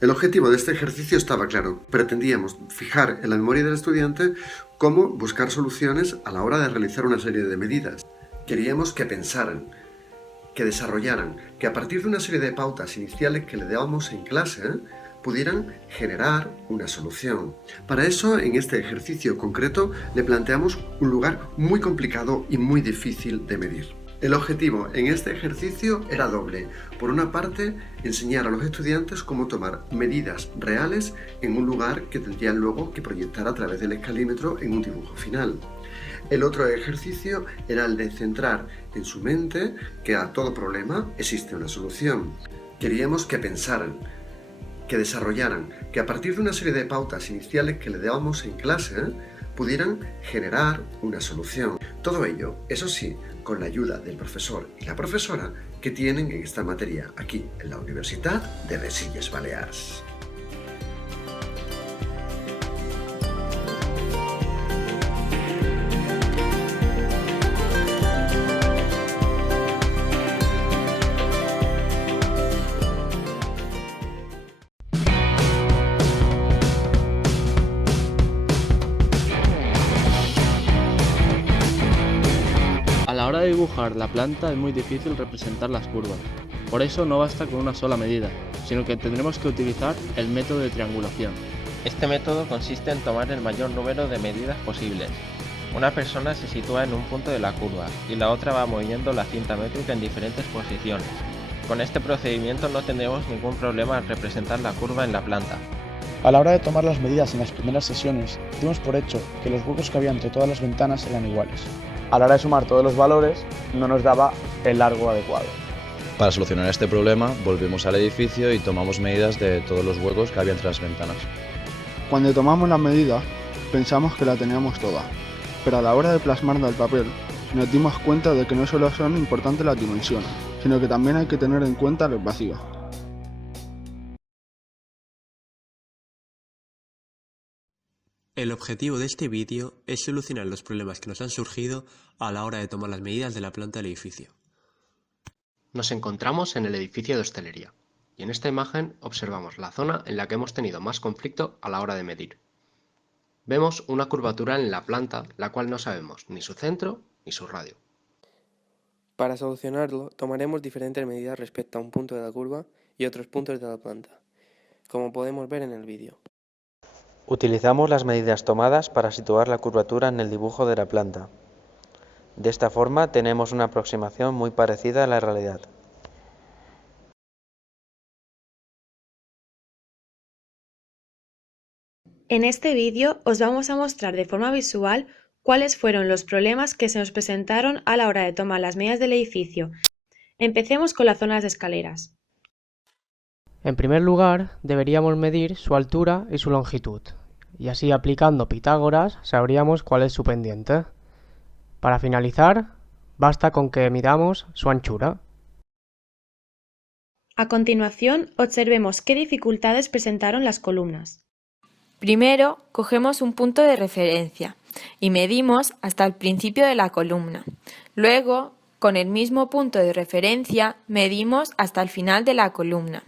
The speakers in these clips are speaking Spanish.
El objetivo de este ejercicio estaba claro. Pretendíamos fijar en la memoria del estudiante cómo buscar soluciones a la hora de realizar una serie de medidas. Queríamos que pensaran, que desarrollaran, que a partir de una serie de pautas iniciales que le dábamos en clase, pudieran generar una solución. Para eso, en este ejercicio concreto, le planteamos un lugar muy complicado y muy difícil de medir. El objetivo en este ejercicio era doble. Por una parte, enseñar a los estudiantes cómo tomar medidas reales en un lugar que tendrían luego que proyectar a través del escalímetro en un dibujo final. El otro ejercicio era el de centrar en su mente que a todo problema existe una solución. Queríamos que pensaran, que desarrollaran, que a partir de una serie de pautas iniciales que le dábamos en clase, pudieran generar una solución. Todo ello, eso sí, con la ayuda del profesor y la profesora que tienen en esta materia aquí en la Universidad de les Illes Balears. A la hora de dibujar la planta es muy difícil representar las curvas. Por eso no basta con una sola medida, sino que tendremos que utilizar el método de triangulación. Este método consiste en tomar el mayor número de medidas posibles. Una persona se sitúa en un punto de la curva y la otra va moviendo la cinta métrica en diferentes posiciones. Con este procedimiento no tendremos ningún problema al representar la curva en la planta. A la hora de tomar las medidas en las primeras sesiones, dimos por hecho que los huecos que había entre todas las ventanas eran iguales. A la hora de sumar todos los valores, no nos daba el largo adecuado. Para solucionar este problema, volvimos al edificio y tomamos medidas de todos los huecos que había entre las ventanas. Cuando tomamos la medida, pensamos que la teníamos toda, pero a la hora de plasmarla al papel, nos dimos cuenta de que no solo son importantes las dimensiones, sino que también hay que tener en cuenta los vacíos. El objetivo de este vídeo es solucionar los problemas que nos han surgido a la hora de tomar las medidas de la planta del edificio. Nos encontramos en el edificio de hostelería y en esta imagen observamos la zona en la que hemos tenido más conflicto a la hora de medir. Vemos una curvatura en la planta, la cual no sabemos ni su centro ni su radio. Para solucionarlo, tomaremos diferentes medidas respecto a un punto de la curva y otros puntos de la planta, como podemos ver en el vídeo. Utilizamos las medidas tomadas para situar la curvatura en el dibujo de la planta. De esta forma tenemos una aproximación muy parecida a la realidad. En este vídeo os vamos a mostrar de forma visual cuáles fueron los problemas que se nos presentaron a la hora de tomar las medidas del edificio. Empecemos con las zonas de escaleras. En primer lugar, deberíamos medir su altura y su longitud, y así aplicando Pitágoras sabríamos cuál es su pendiente. Para finalizar, basta con que midamos su anchura. A continuación, observemos qué dificultades presentaron las columnas. Primero, cogemos un punto de referencia y medimos hasta el principio de la columna. Luego, con el mismo punto de referencia, medimos hasta el final de la columna.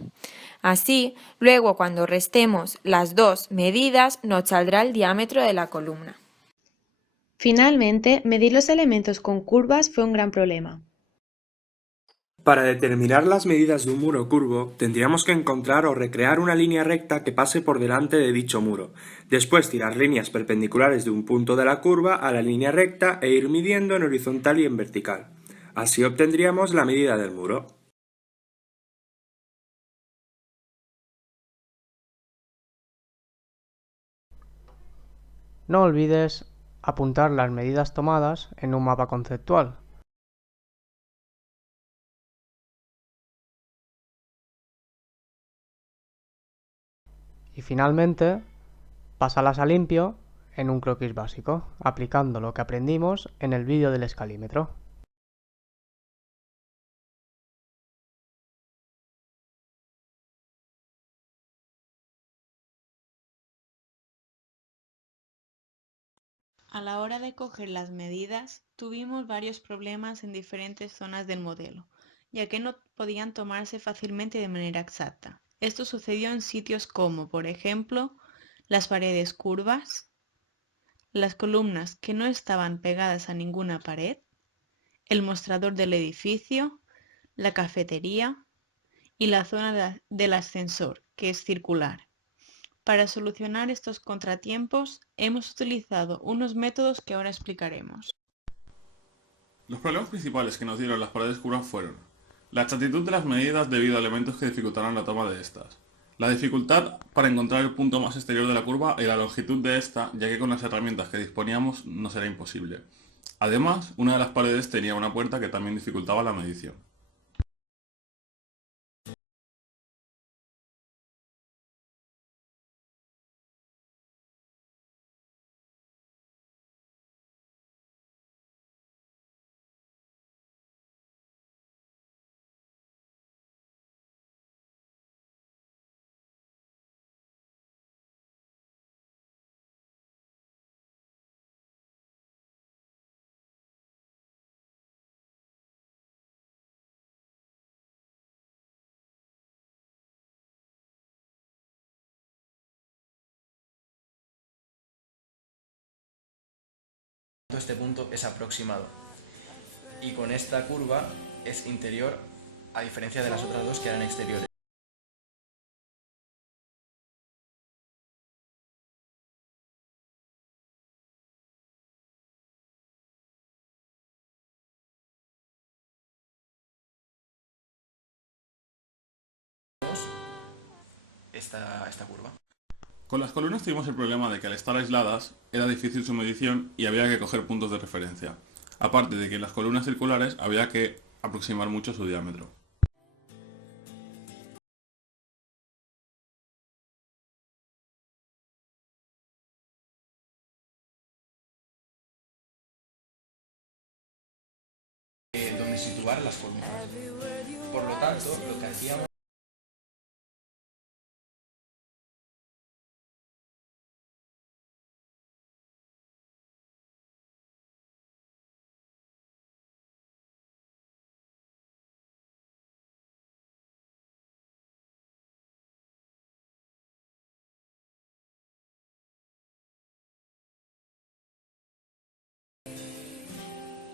Así, luego cuando restemos las dos medidas, nos saldrá el diámetro de la columna. Finalmente, medir los elementos con curvas fue un gran problema. Para determinar las medidas de un muro curvo, tendríamos que encontrar o recrear una línea recta que pase por delante de dicho muro. Después tirar líneas perpendiculares de un punto de la curva a la línea recta e ir midiendo en horizontal y en vertical. Así obtendríamos la medida del muro. No olvides apuntar las medidas tomadas en un mapa conceptual. Y finalmente, pásalas a limpio en un croquis básico, aplicando lo que aprendimos en el vídeo del escalímetro. A la hora de coger las medidas, tuvimos varios problemas en diferentes zonas del modelo, ya que no podían tomarse fácilmente de manera exacta. Esto sucedió en sitios como, por ejemplo, las paredes curvas, las columnas que no estaban pegadas a ninguna pared, el mostrador del edificio, la cafetería y la zona del ascensor, que es circular. Para solucionar estos contratiempos, hemos utilizado unos métodos que ahora explicaremos. Los problemas principales que nos dieron las paredes curvas fueron la exactitud de las medidas debido a elementos que dificultaron la toma de estas, la dificultad para encontrar el punto más exterior de la curva y la longitud de esta, ya que con las herramientas que disponíamos nos era imposible. Además, una de las paredes tenía una puerta que también dificultaba la medición. Este punto es aproximado y con esta curva es interior a diferencia de las otras dos que eran exteriores. Esta curva. Con las columnas tuvimos el problema de que al estar aisladas era difícil su medición y había que coger puntos de referencia. Aparte de que en las columnas circulares había que aproximar mucho su diámetro. Donde situar las columnas. Por lo tanto, lo que hacíamos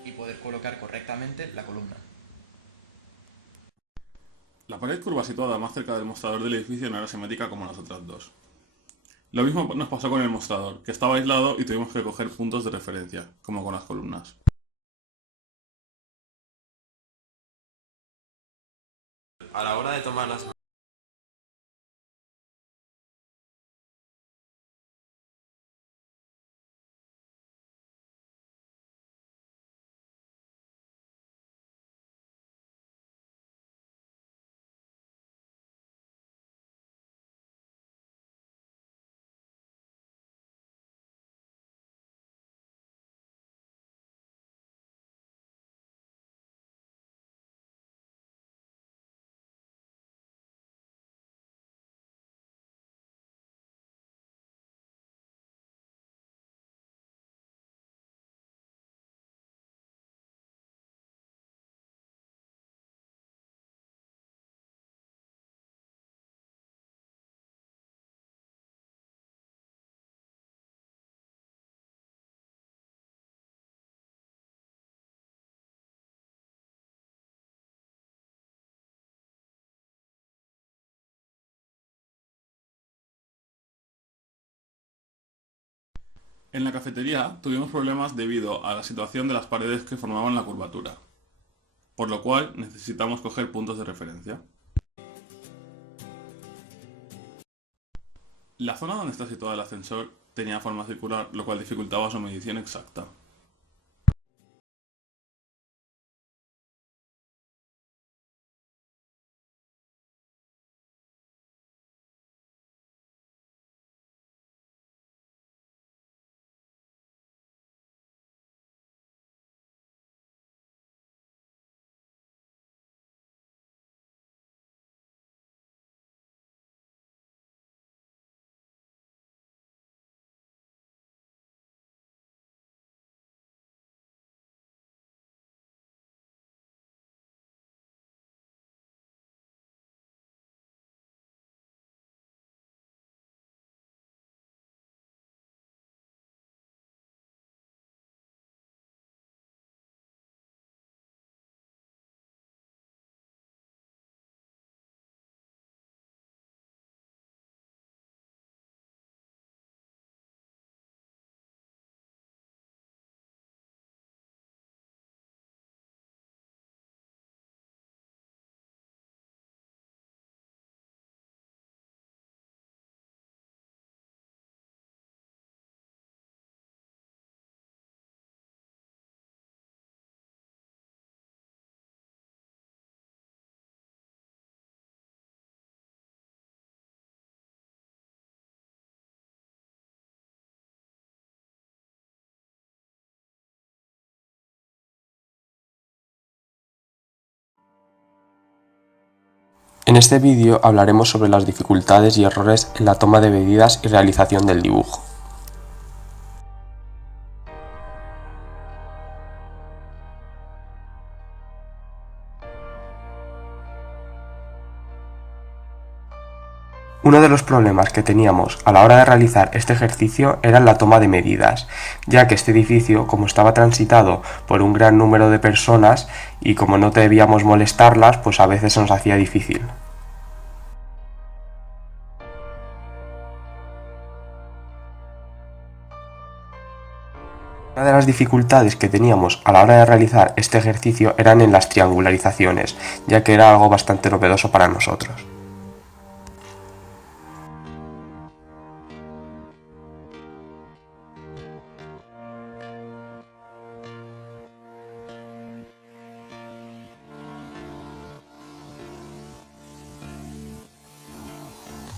y poder colocar correctamente la columna. La pared curva situada más cerca del mostrador del edificio no era simétrica como las otras dos. Lo mismo nos pasó con el mostrador, que estaba aislado y tuvimos que coger puntos de referencia, como con las columnas. A la hora de tomar las En la cafetería tuvimos problemas debido a la situación de las paredes que formaban la curvatura, por lo cual necesitamos coger puntos de referencia. La zona donde está situado el ascensor tenía forma circular, lo cual dificultaba su medición exacta. En este vídeo hablaremos sobre las dificultades y errores en la toma de medidas y realización del dibujo. Uno de los problemas que teníamos a la hora de realizar este ejercicio era la toma de medidas, ya que este edificio, como estaba transitado por un gran número de personas y como no debíamos molestarlas, pues a veces se nos hacía difícil. Una de las dificultades que teníamos a la hora de realizar este ejercicio eran en las triangularizaciones, ya que era algo bastante novedoso para nosotros.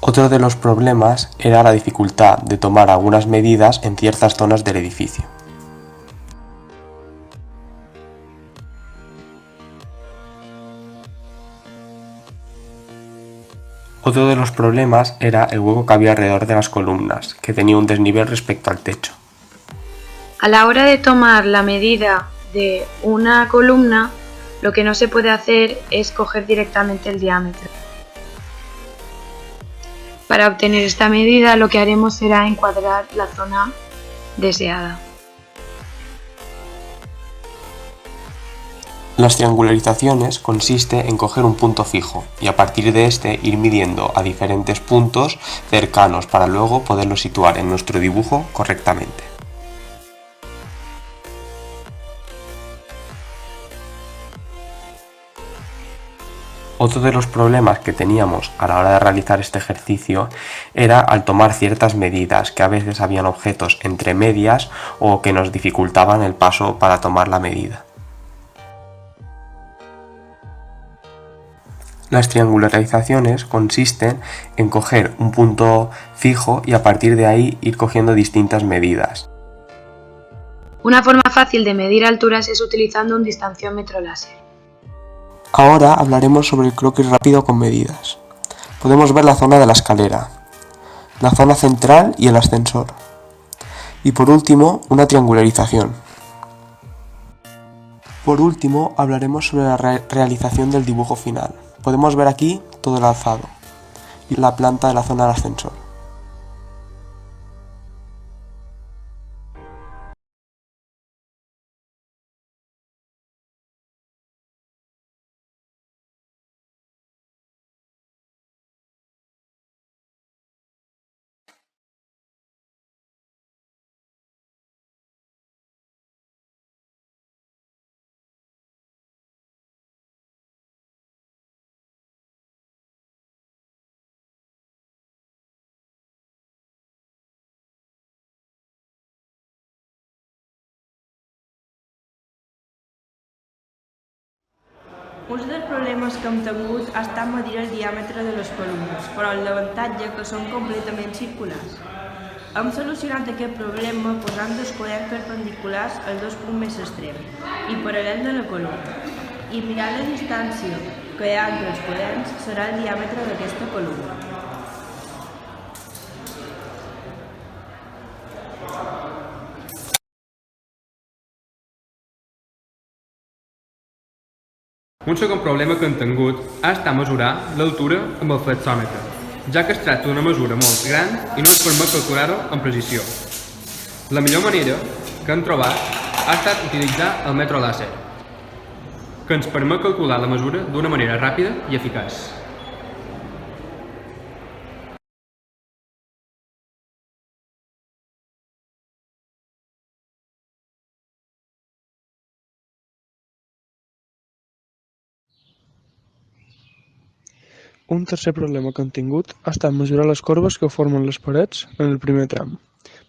Otro de los problemas era la dificultad de tomar algunas medidas en ciertas zonas del edificio. Otro de los problemas era el hueco que había alrededor de las columnas, que tenía un desnivel respecto al techo. A la hora de tomar la medida de una columna, lo que no se puede hacer es coger directamente el diámetro. Para obtener esta medida, lo que haremos será encuadrar la zona deseada. Las triangularizaciones consiste en coger un punto fijo y a partir de este ir midiendo a diferentes puntos cercanos para luego poderlo situar en nuestro dibujo correctamente. Otro de los problemas que teníamos a la hora de realizar este ejercicio era al tomar ciertas medidas, que a veces habían objetos entre medias o que nos dificultaban el paso para tomar la medida. Las triangularizaciones consisten en coger un punto fijo y a partir de ahí ir cogiendo distintas medidas. Una forma fácil de medir alturas es utilizando un distanciómetro láser. Ahora hablaremos sobre el croquis rápido con medidas. Podemos ver la zona de la escalera, la zona central y el ascensor. Y por último, una triangularización. Por último, hablaremos sobre la realización del dibujo final. Podemos ver aquí todo el alzado y la planta de la zona del ascensor. Un dels problemes que hem tingut ha estat medir el diàmetre de les columnes, però el l'avantatge que són completament circulars. Hem solucionat aquest problema posant dos quaderns perpendiculars als dos punts més extrems i paral·lels de la columna. I mirant la distància que hi ha entre els quaderns serà el diàmetre d'aquesta columna. Un segon problema que hem tingut ha estat mesurar l'altura amb el flexòmetre, ja que es tracta d'una mesura molt gran i no ens permet calcular-ho amb precisió. La millor manera que hem trobat ha estat utilitzar el metro làser, que ens permet calcular la mesura d'una manera ràpida i eficaç. Un tercer problema que hem tingut ha estat mesurar les corbes que formen les parets en el primer tram.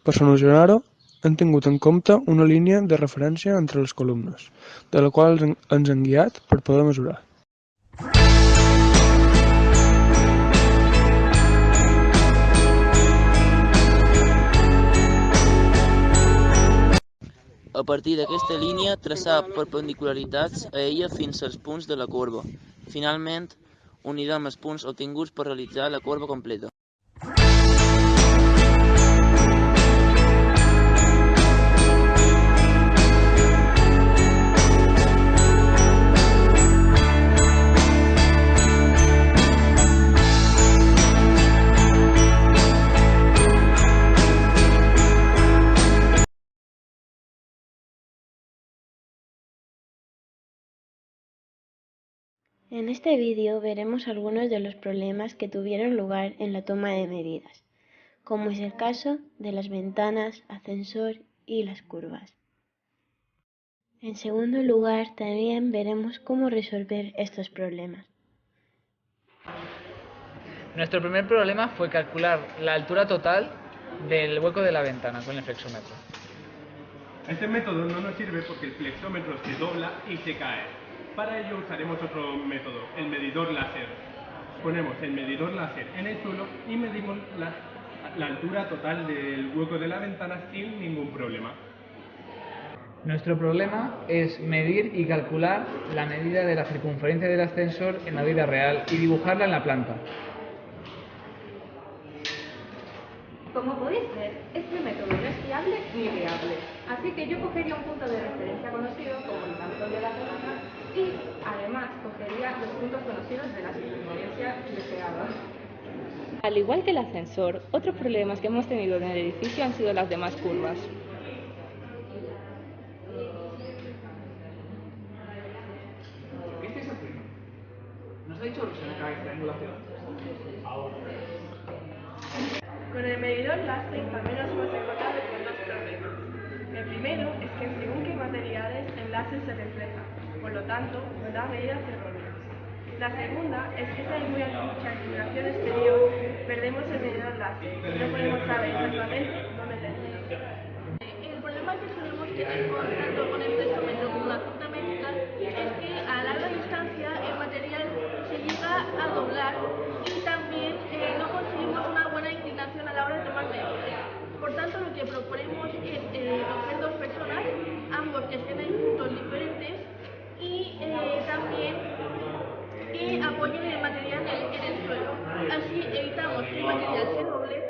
Per solucionar-ho, hem tingut en compte una línia de referència entre les columnes, de la qual ens han guiat per poder mesurar. A partir d'aquesta línia, traçar perpendicularitats a ella fins als punts de la corba. Finalment, unida amb els punts obtinguts per realitzar la corba completa. En este vídeo veremos algunos de los problemas que tuvieron lugar en la toma de medidas, como es el caso de las ventanas, ascensor y las curvas. En segundo lugar, también veremos cómo resolver estos problemas. Nuestro primer problema fue calcular la altura total del hueco de la ventana con el flexómetro. Este método no nos sirve porque el flexómetro se dobla y se cae. Para ello usaremos otro método, el medidor láser. Ponemos el medidor láser en el suelo y medimos la altura total del hueco de la ventana sin ningún problema. Nuestro problema es medir y calcular la medida de la circunferencia del ascensor en la vida real y dibujarla en la planta. Como podéis ver, este método no es fiable ni viable, así que yo cogería un punto de referencia conocido como el cantón de la semana y además cogería los puntos conocidos de la circunferencia deseada. Al igual que el ascensor, otros problemas que hemos tenido en el edificio han sido las demás curvas. ¿Qué estáis haciendo? ¿Nos ha dicho Rosana que hagáis triangulación? Ahora. Con el medidor láser también nos hemos encontrado con dos problemas. El primero es que según qué materiales el láser se refleja, por lo tanto nos da medidas erróneas. La segunda es que si hay mucha iluminación exterior, perdemos el medidor láser y no podemos saber exactamente dónde termina. El problema que solemos tener tanto con el flexómetro como la cinta métrica es que a larga distancia el material se llega a doblar y también no conseguimos una buena inclinación a la hora de tomar medidas. Por tanto, lo que proponemos es coger dos personas, ambos que estén en puntos diferentes y también que apoyen el material en el suelo. Así evitamos que el material se doble.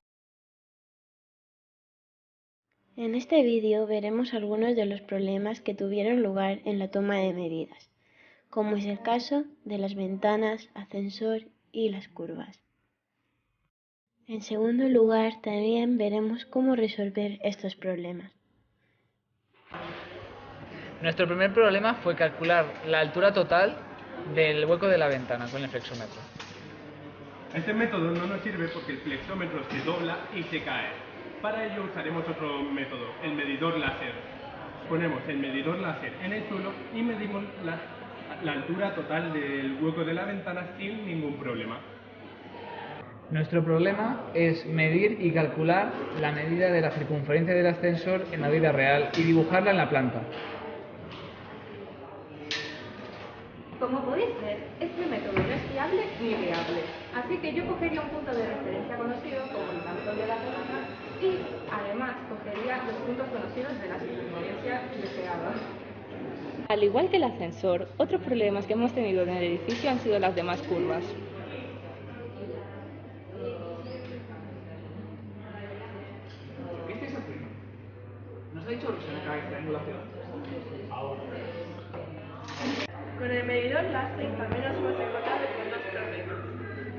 En este vídeo veremos algunos de los problemas que tuvieron lugar en la toma de medidas, como es el caso de las ventanas, ascensor y las curvas. En segundo lugar, también veremos cómo resolver estos problemas. Nuestro primer problema fue calcular la altura total del hueco de la ventana con el flexómetro. Este método no nos sirve porque el flexómetro se dobla y se cae. Para ello usaremos otro método, el medidor láser. Ponemos el medidor láser en el suelo y medimos la altura total del hueco de la ventana sin ningún problema. Nuestro problema es medir y calcular la medida de la circunferencia del ascensor en la vida real y dibujarla en la planta. Como podéis ver, este método no es fiable ni viable, así que yo cogería un punto de referencia conocido como el cantón de la semana y además cogería los puntos conocidos de la circunferencia deseada. Al igual que el ascensor, otros problemas que hemos tenido en el edificio han sido las demás curvas. ¿Qué estáis haciendo? ¿Nos ha dicho Rosana que hagáis triangulación? Ahora. Con el medidor láser también nos hemos encontrado con dos problemas.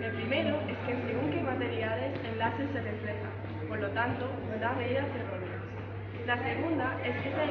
El primero es que según qué materiales el láser se refleja, por lo tanto nos da medidas erróneas. La segunda es que si hay